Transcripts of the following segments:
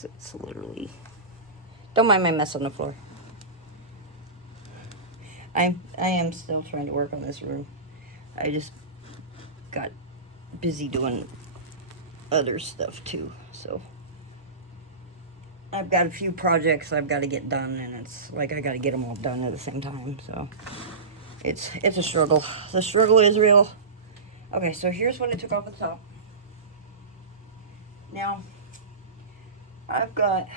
because it's literally... Don't mind my mess on the floor. I am still trying to work on this room. I just got busy doing other stuff too, so I've got a few projects I've got to get done, and it's like I got to get them all done at the same time, so it's a struggle. The struggle is real. Okay, so here's what I took off the top. Now I've got,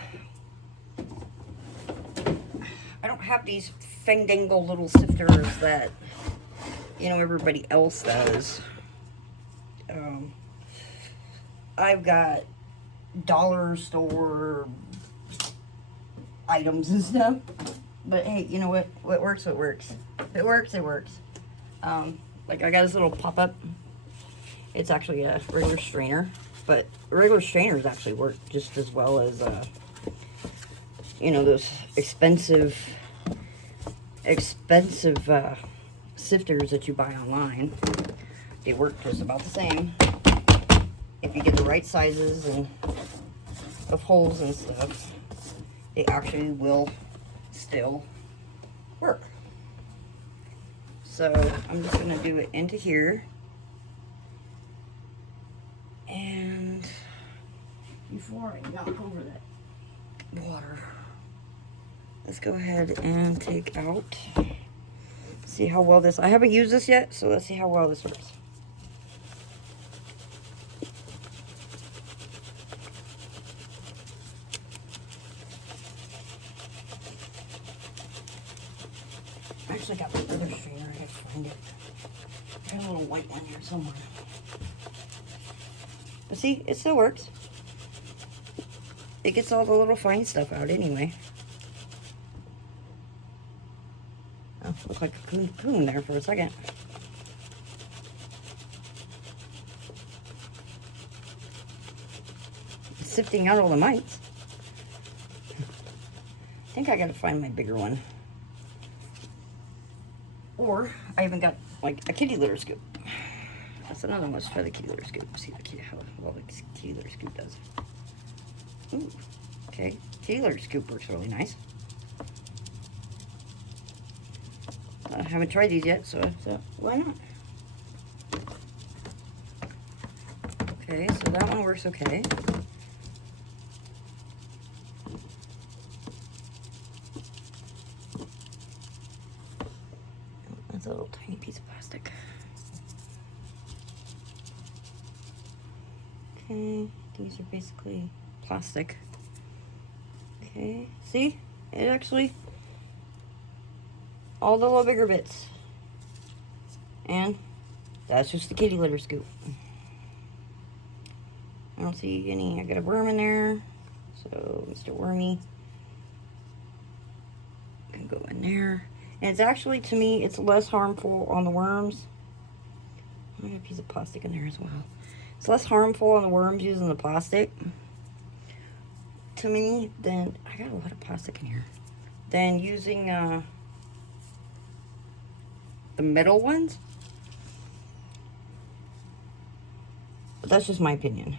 I don't have these fandangle little sifters that, you know, everybody else does. I've got dollar store items and stuff, but hey, you know what? What works, what works. If it works, it works. Like I got this little pop-up. It's actually a regular strainer, but regular strainers actually work just as well as, you know, those expensive sifters that you buy online. They work just about the same if you get the right sizes and of holes and stuff. They actually will still work. So I'm just gonna do it into here, and before I knock over that water, let's go ahead and take out, see how well this, I haven't used this yet, so let's see how well this works. I actually got my other strainer, I have to find it. I got a little white one here somewhere. But see, it still works. It gets all the little fine stuff out anyway. Oh, looked like a cocoon there for a second. Sifting out all the mites. I think I gotta find my bigger one. Or I even got like a kitty litter scoop. That's another one. Let's try the kitty litter scoop. See how well the kitty litter scoop does. Ooh, okay. Kitty litter scoop works really nice. I haven't tried these yet, so why not? Okay, so that one works okay. That's a little tiny piece of plastic. Okay, these are basically plastic. Okay, see? It actually, all the little bigger bits. And that's just the kitty litter scoop. I don't see any, I got a worm in there. So, Mr. Wormy can go in there. And it's actually, to me, it's less harmful on the worms. I got a piece of plastic in there as well. It's less harmful on the worms using the plastic, to me, than, I got a lot of plastic in here, than using the metal ones. But that's just my opinion.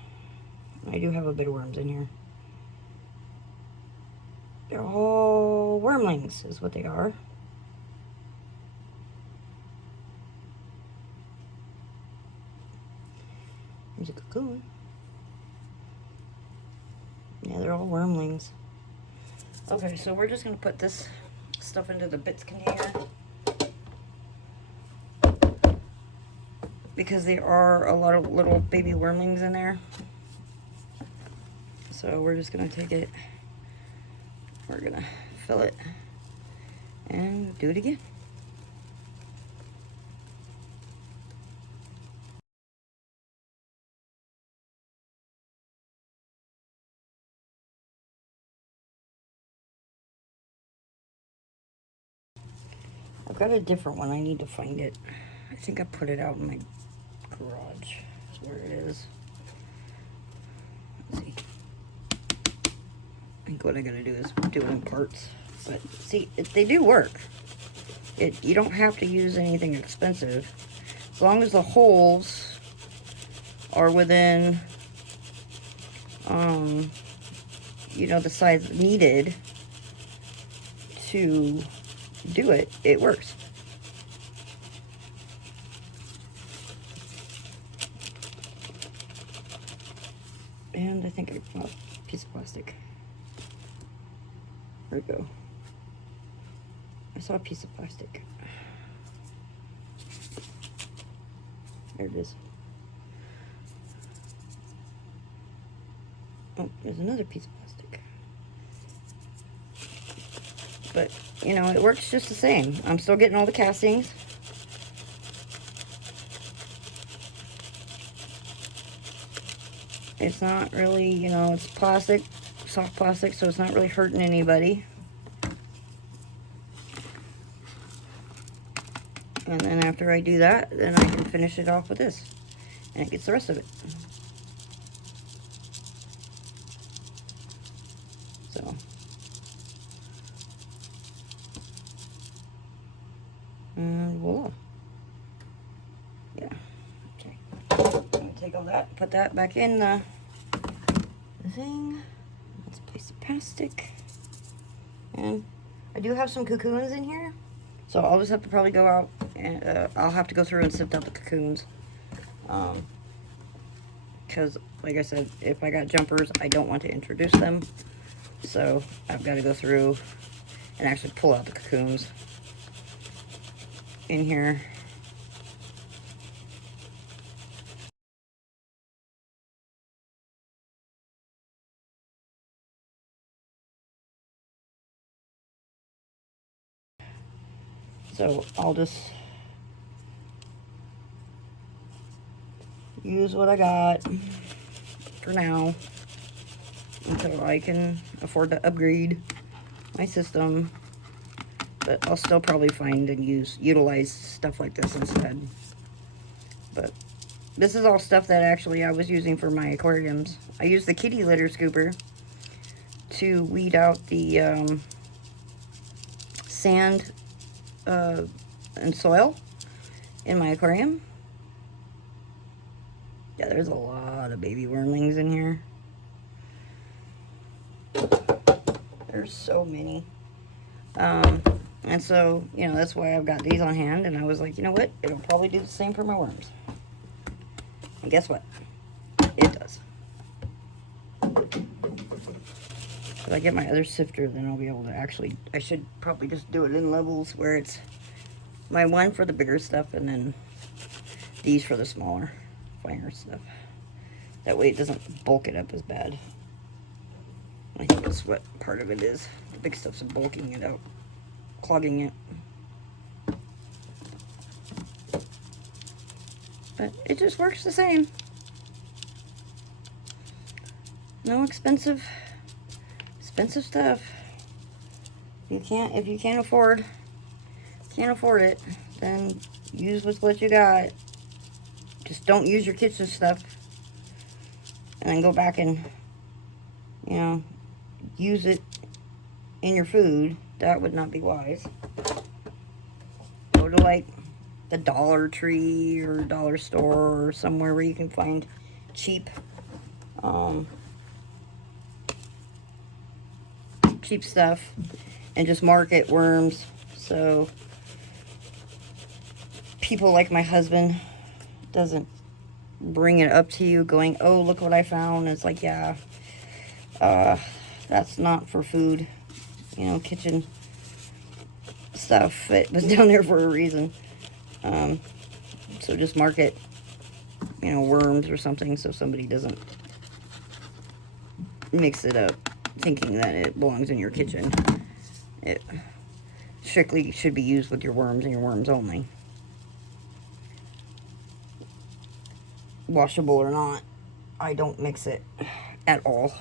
I do have a bit of worms in here. They're all wormlings, is what they are. There's a cocoon. Yeah, they're all wormlings. Okay, so we're just going to put this stuff into the bits container, because there are a lot of little baby wormlings in there. So we're just going to take it, we're going to fill it, and do it again. I've got a different one. I need to find it. I think I put it out in my garage. That's where it is. Let's see. I think what I gotta do is do it in parts. But see, they do work. You don't have to use anything expensive. As long as the holes are within, you know, the size needed to do it, it works. And I think I found a piece of plastic. There we go. I saw a piece of plastic. There it is. Oh, there's another piece of plastic. But, you know, it works just the same. I'm still getting all the castings. It's not really, you know, it's plastic, soft plastic, so it's not really hurting anybody. And then after I do that, then I can finish it off with this. And it gets the rest of it. So. And voila. Yeah. Okay. I'm going to take all that, put that back in the thing. Let's place the plastic. And I do have some cocoons in here. So I'll just have to probably go out and I'll have to go through and sift out the cocoons. Because, like I said, if I got jumpers, I don't want to introduce them. So I've got to go through and actually pull out the cocoons in here. So I'll just use what I got for now until I can afford to upgrade my system. But I'll still probably find and utilize stuff like this instead. But this is all stuff that actually I was using for my aquariums. I used the kitty litter scooper to weed out the sand and soil in my aquarium. Yeah, there's a lot of baby wormlings in here. There's so many. And so, you know, that's why I've got these on hand. And I was like, you know what? It'll probably do the same for my worms. And guess what? It does. If I get my other sifter, then I'll be able to actually, I should probably just do it in levels where it's my one for the bigger stuff and then these for the smaller, finer stuff. That way it doesn't bulk it up as bad. I think that's what part of it is. The big stuff's bulking it out, clogging it. But it just works the same. No expensive stuff. If you can't afford it, then use with what you got. Just don't use your kitchen stuff and then go back and, you know, use it in your food. That would not be wise. Go to like the Dollar Tree or Dollar Store or somewhere where you can find cheap stuff and just market worms. So people like my husband doesn't bring it up to you going, oh, look what I found. And it's like, yeah, that's not for food, you know, kitchen stuff. It was down there for a reason. So just market, you know, worms or something so somebody doesn't mix it up thinking that it belongs in your kitchen. It strictly should be used with your worms and your worms only. Washable or not, I don't mix it at all.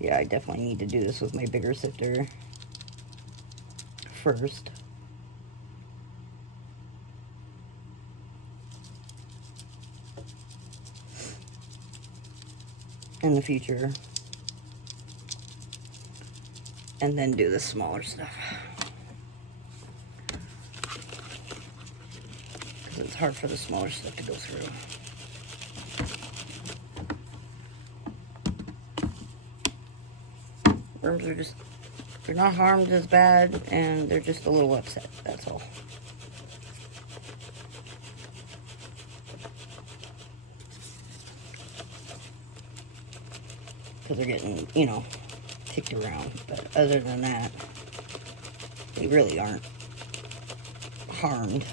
Yeah, I definitely need to do this with my bigger sifter first. In the future. And then do the smaller stuff. it's hard for the smaller stuff to go through. Worms are just, they're not harmed as bad, and they're just a little upset, that's all. Because they're getting, you know, kicked around. But other than that, they really aren't harmed.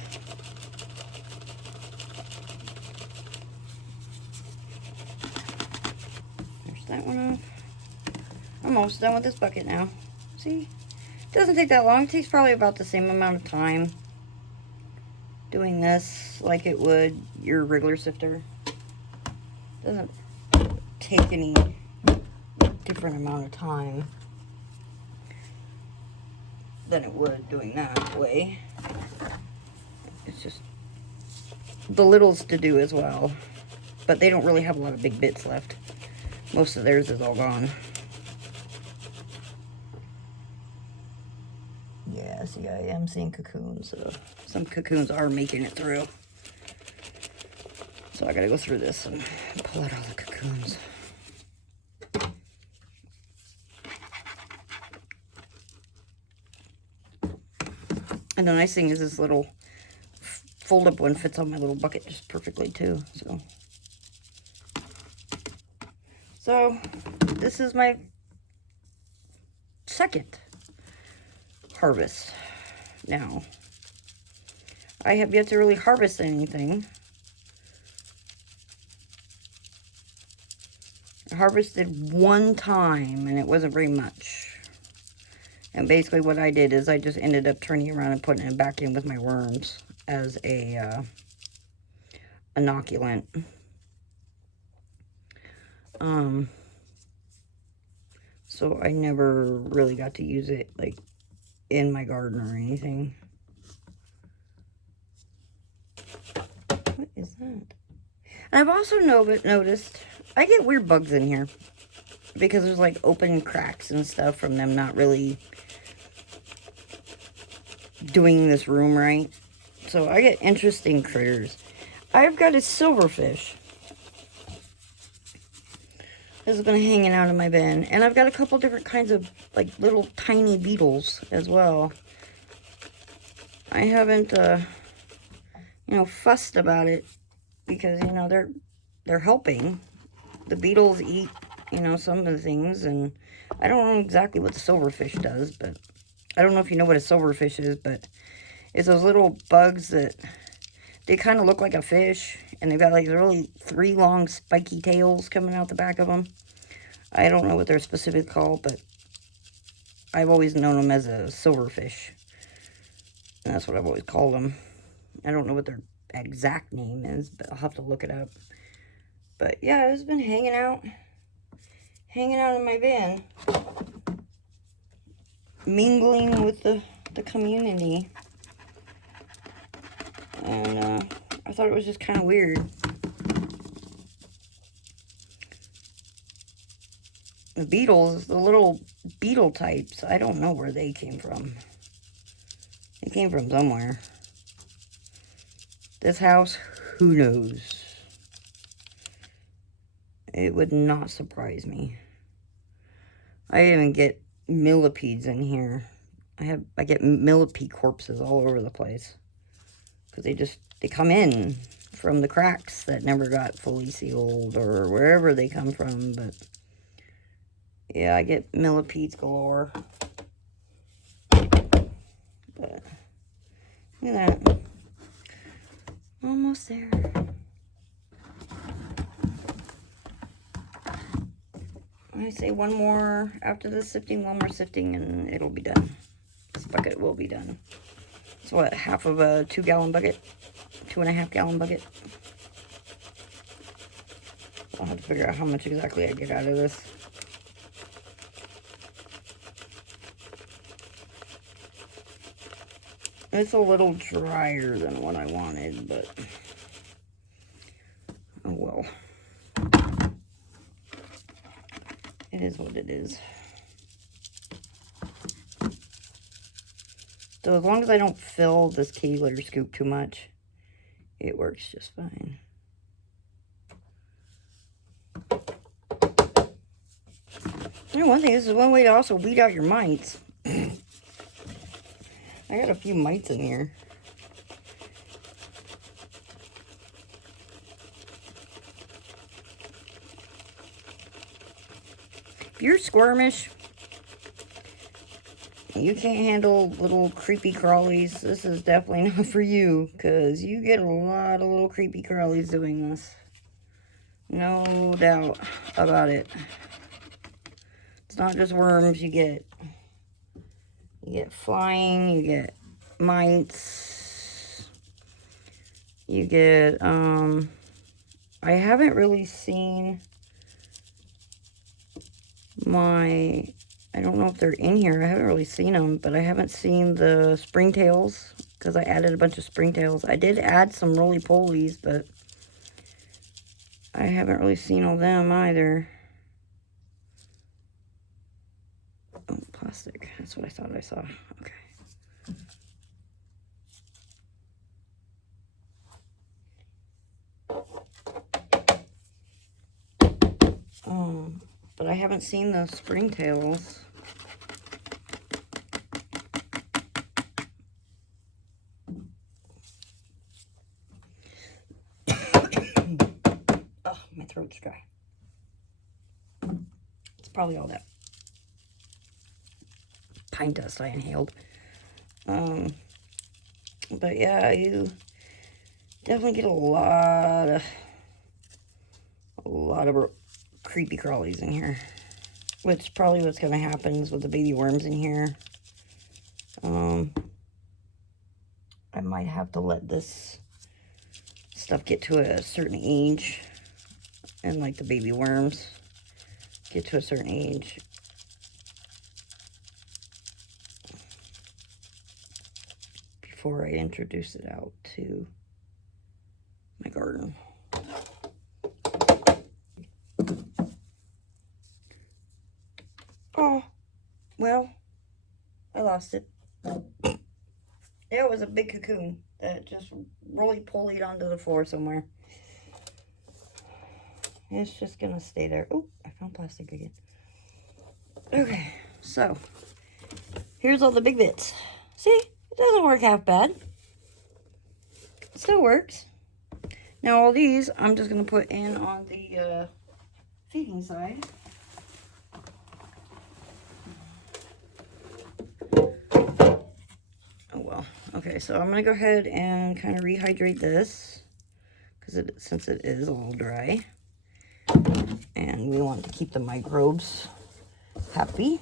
There's that one off. I'm almost done with this bucket now. See? It doesn't take that long. It takes probably about the same amount of time doing this like it would your regular sifter. Doesn't take any different amount of time than it would doing that way. It's just the littles to do as well, but they don't really have a lot of big bits left. Most of theirs is all gone. Yeah, see, I am seeing cocoons, so some cocoons are making it through. So I gotta go through this and pull out all the cocoons. And the nice thing is this little fold-up one fits on my little bucket just perfectly too. So this is my second harvest now. I have yet to really harvest anything. I harvested one time and it wasn't very much. And basically what I did is I just ended up turning around and putting it back in with my worms as a inoculant. So I never really got to use it like in my garden or anything. What is that? And I've also noticed I get weird bugs in here because there's like open cracks and stuff from them not really doing this room right. So I get interesting critters. I've got a silverfish. This has been hanging out in my bin. And I've got a couple different kinds of like little tiny beetles as well. I haven't you know, fussed about it because, you know, they're helping. The beetles eat, you know, some of the things, and I don't know exactly what the silverfish does, but I don't know if you know what a silverfish is, but it's those little bugs that they kind of look like a fish, and they've got like really 3 long spiky tails coming out the back of them. I don't know what they're specifically called, but I've always known them as a silverfish. And that's what I've always called them. I don't know what their exact name is, but I'll have to look it up. But yeah, it's been hanging out in my bin, mingling with the community. And I thought it was just kind of weird. The beetles, the little beetle types, I don't know where they came from. They came from somewhere. This house, who knows? It would not surprise me. I even get millipedes in here. I get millipede corpses all over the place. Because they come in from the cracks that never got fully sealed or wherever they come from. But yeah, I get millipedes galore. But look at that. Almost there. I say one more after this sifting, one more sifting, and it'll be done. This bucket will be done. So what, half of a 2-gallon bucket? 2.5 gallon bucket? I'll have to figure out how much exactly I get out of this. It's a little drier than what I wanted, but oh well. It is what it is. So as long as I don't fill this kitty litter scoop too much, it works just fine. You know, one thing, this is one way to also weed out your mites. I got a few mites in here. If you're squirmish, you can't handle little creepy crawlies, this is definitely not for you, because you get a lot of little creepy crawlies doing this. No doubt about it. It's not just worms you get. You get flying, you get mites, you get, I haven't really seen I don't know if they're in here. I haven't really seen them, but I haven't seen the springtails because I added a bunch of springtails. I did add some roly-polies, but I haven't really seen all them either. Oh, plastic. That's what I thought I saw. Okay. But I haven't seen the springtails. Oh, my throat's dry. It's probably all that pine dust I inhaled. But yeah, you definitely get a lot of creepy crawlies in here, which probably what's going to happen is with the baby worms in here. I might have to let this stuff get to a certain age, and like the baby worms get to a certain age, before I introduce it out to my garden. Oh, well, I lost it. It was a big cocoon that just roly-polied onto the floor somewhere. It's just gonna stay there. Oh, I found plastic again. Okay, so here's all the big bits. See, it doesn't work half bad. It still works. Now all these, I'm just gonna put in on the feeding side. Oh well. Okay, so I'm gonna go ahead and kind of rehydrate this because since it is a little dry, and we want to keep the microbes happy.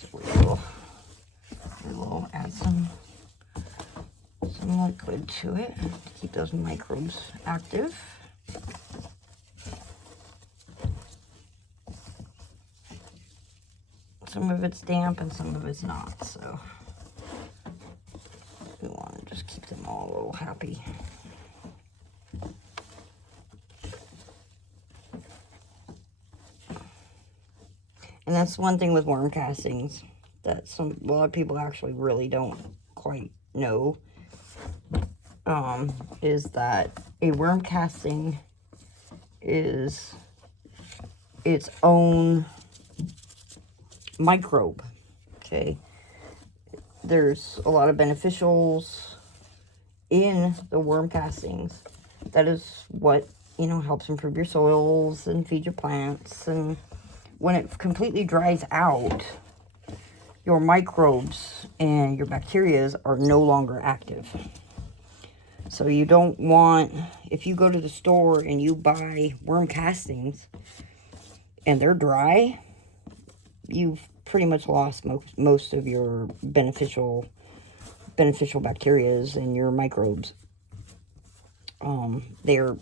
So we'll add some liquid to it to keep those microbes active. Some of it's damp and some of it's not, so we want to just keep them all a little happy. And that's one thing with worm castings that a lot of people actually really don't quite know, is that a worm casting is its own microbe. Okay, there's a lot of beneficials in the worm castings. That is what, helps improve your soils and feed your plants. And when it completely dries out, your microbes and your bacteria are no longer active. So you don't want, if you go to the store and you buy worm castings and they're dry, you've pretty much lost most of your beneficial bacteria and your microbes. They're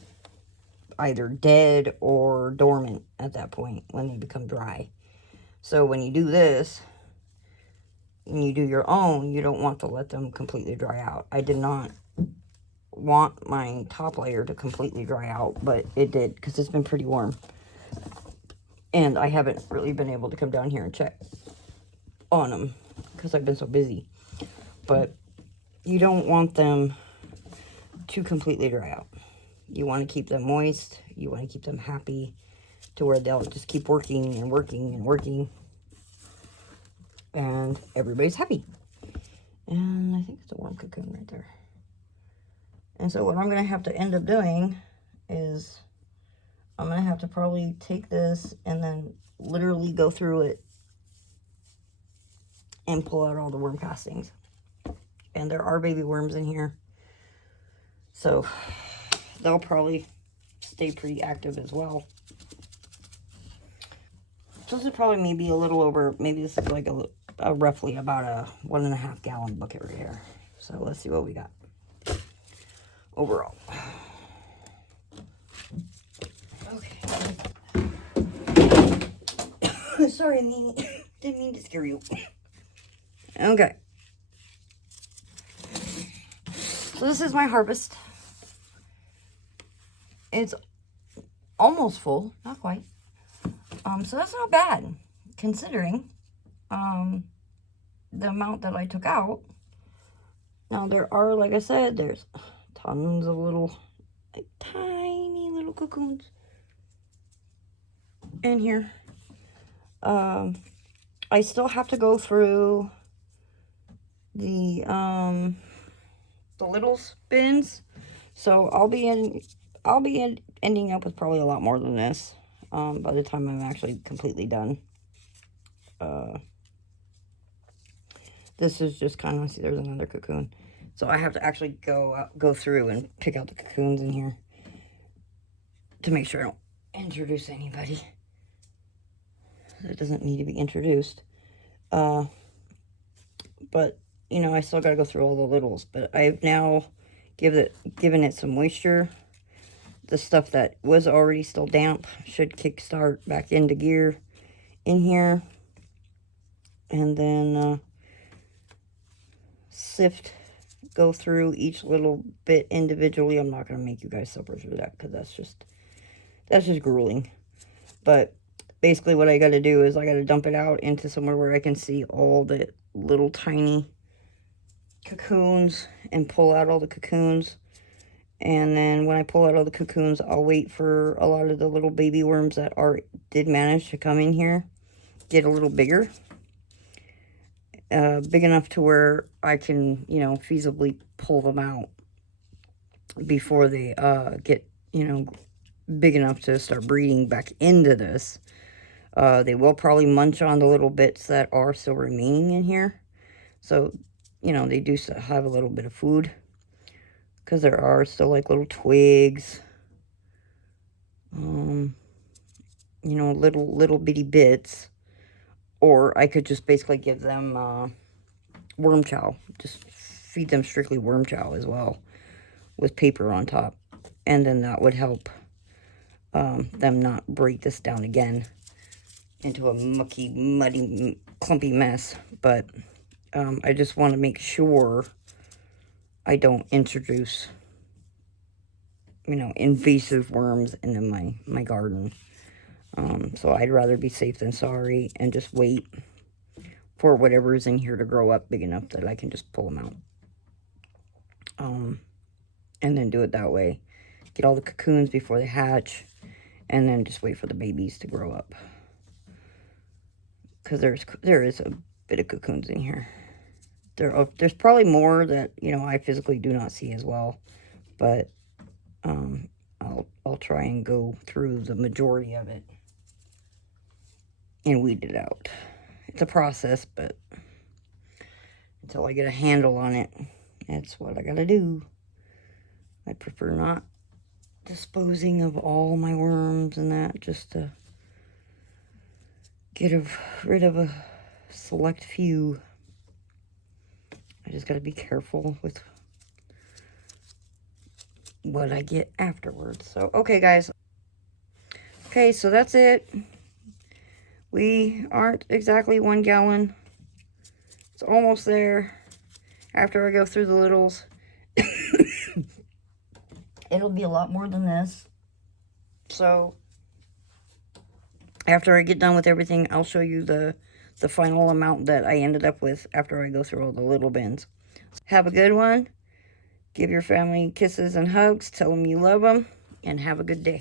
either dead or dormant at that point when they become dry. So when you do this and you do your own, you don't want to let them completely dry out. I did not want my top layer to completely dry out, but it did because it's been pretty warm. And I haven't really been able to come down here and check on them because I've been so busy. But you don't want them to completely dry out. You want to keep them moist. You want to keep them happy to where they'll just keep working and working and working. And everybody's happy. And I think it's a worm cocoon right there. And so what I'm going to have to end up doing is I'm going to have to probably take this and then literally go through it and pull out all the worm castings. And there are baby worms in here. So they'll probably stay pretty active as well. So this is probably maybe a little over, maybe this is like a roughly about a 1.5 gallon bucket right here. So let's see what we got overall. Okay. Sorry, didn't mean to scare you. Okay. So this is my harvest. It's almost full, not quite. So that's not bad, considering the amount that I took out. Now there are, like I said, there's tons of little, like tiny little cocoons in here. I still have to go through the little bins, so I'll be ending up with probably a lot more than this by the time I'm actually completely done. This is just kind of, see, there's another cocoon. So I have to actually go through and pick out the cocoons in here to make sure I don't introduce anybody that doesn't need to be introduced. But, you know, I still got to go through all the littles. But I've now given it some moisture. The stuff that was already still damp should kickstart back into gear in here. And then go through each little bit individually. I'm not going to make you guys suffer through that because that's just grueling. But basically what I got to do is I got to dump it out into somewhere where I can see all the little tiny cocoons and pull out all the cocoons. And then when I pull out all the cocoons, I'll wait for a lot of the little baby worms that did manage to come in here get a little bigger. Big enough to where I can, you know, feasibly pull them out before they get, you know, big enough to start breeding back into this. They will probably munch on the little bits that are still remaining in here. So, you know, they do have a little bit of food. Because there are still like little twigs. You know, little bitty bits. Or I could just basically give them worm chow. Just feed them strictly worm chow as well. With paper on top. And then that would help them not break this down again into a mucky, muddy, clumpy mess. But I just want to make sure I don't introduce, you know, invasive worms into my garden. So I'd rather be safe than sorry and just wait for whatever is in here to grow up big enough that I can just pull them out. And then do it that way. Get all the cocoons before they hatch, and then just wait for the babies to grow up. Because there is a bit of cocoons in here. There's probably more that, you know, I physically do not see as well. But I'll try and go through the majority of it and weed it out. It's a process, but until I get a handle on it, that's what I gotta do. I prefer not disposing of all my worms and that, just to get rid of a select few. I just gotta be careful with what I get afterwards. So, okay, guys. Okay, so that's it. We aren't exactly 1 gallon. It's almost there. After I go through the littles, it'll be a lot more than this. So, after I get done with everything, I'll show you the final amount that I ended up with after I go through all the little bins. Have a good one. Give your family kisses and hugs. Tell them you love them. And have a good day.